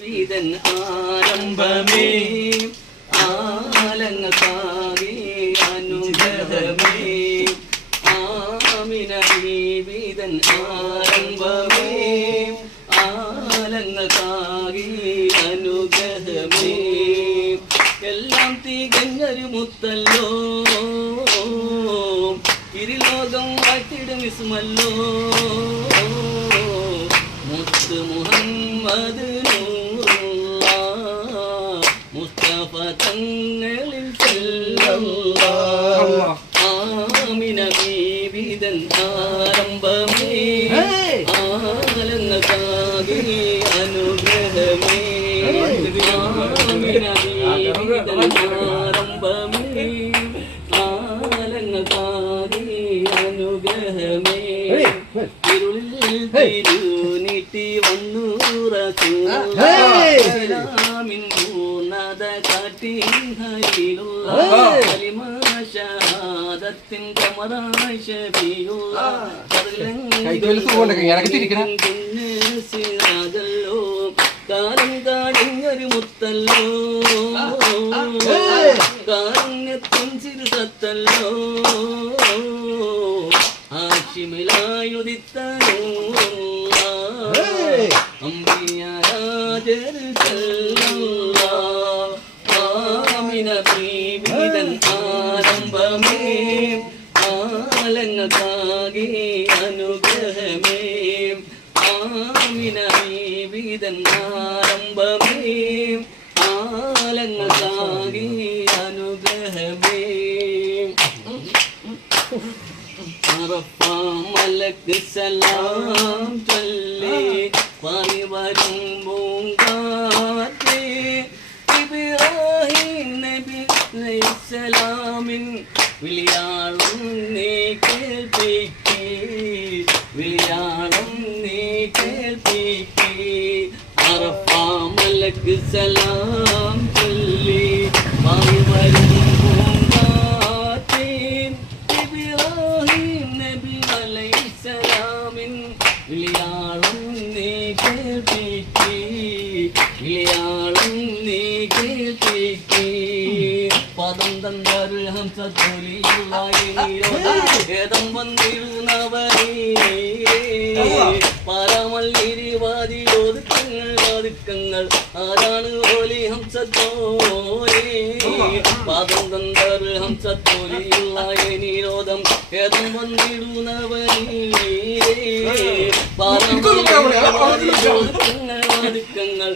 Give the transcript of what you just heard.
വീതൻ ആരംഭമേ ആലങ്ങൾക്കാകെ അനുഗ്രഹമേ ആമിന വീതൻ ആരംഭമേ ആലങ്ങൾക്കാകെ അനുഗ്രഹമേ എല്ലാം തികഞ്ഞൊരു മുത്തല്ലോ ഇരുലോകം വാഴ്ത്തിടും വിസ്മല്ലോ മുത്ത് മുഹമ്മദ് മുസ്തഫ തങ്ങളിൽ ആമിന ബീവിതൻ ആരംഭമേ ആലങ്ങൾക്കാകെ അനുഗ്രഹമേ ആമിന ബീവിതൻ ആരംഭമേ ആലങ്ങൾക്കാകെ അനുഗ്രഹമേ ഇരുളിൽ തിരുനീട്ടി വന്നു റസൂലുള്ളാഹിൻ പൂർണ്ണത കാട്ടി ഹരിലുള്ള ഷഹാദത്തിൻ കമറായി ശഫീഉള്ള സിറാജല്ലോ കാലം കാടിഞ്ഞൊരു മുത്തല്ലോ കാരുണ്യത്തിൻ ചിരുസത്തല്ലോ ആശിമിലായുദിത്തനോ അമ്പിയാരാജർ ആമിന ബീവിതൻ ആരംഭമേ ആലങ്ങൾക്കാകെ അനുഗ്രഹമേ ആമിന ബീവിതൻ ആരംഭമേ ആലങ്ങൾക്കാകെ അനുഗ്രഹമേ മലക്ക് സലാം ചൊല്ലി പാനി വരും പൂങ്കാറ്റേ ഇബ്രാഹിം നബി അലൈഹിസ്സലാമിൻ വിളിയാളം നീ കേൾപ്പിക്കേ വിളിയാളം നീ കേൾപ്പിക്കേ അറഫ മലക്ക് സലാം ചൊല്ലി പാനി വരും വിളിയാളം നീ കേൾപ്പിക്കേ വിളിയാളം നീ കേൾപ്പിക്കേ പദം തന്തൊരു ഹംസത്തൊലിയുള്ളേതം വന്നിരുന്നവരേ പരമല്ലിരിവാദി ഒതുക്കങ്ങൾ ആരാണ് ഓലി ഹംസത്തോലേ പദം തന്തൊരു ഹംസത്തൊലിയുള്ളേതം ഏതം വന്നിടുന്നവരേ പരമല്ലിരിവാദി ഒതുക്കങ്ങൾ